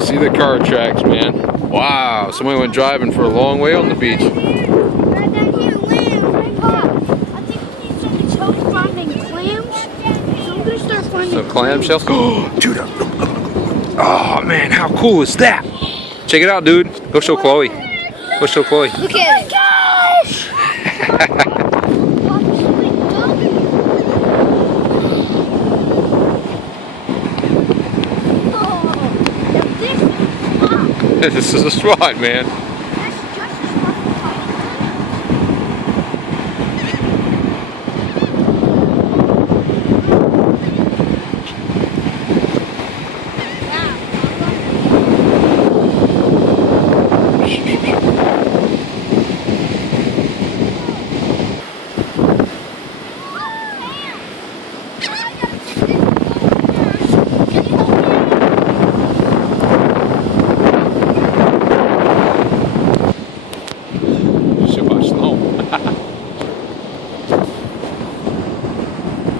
see the car tracks, man. Wow, somebody went driving for a long way on the beach. Right down here, lambs. I think we need something to help finding clams. So I'm gonna start finding Some clamshells. Oh, dude. Oh, man, how cool is that? Check it out, dude. Go show Chloe. Go show Chloe. Look at it. Gosh! This is a spot, man.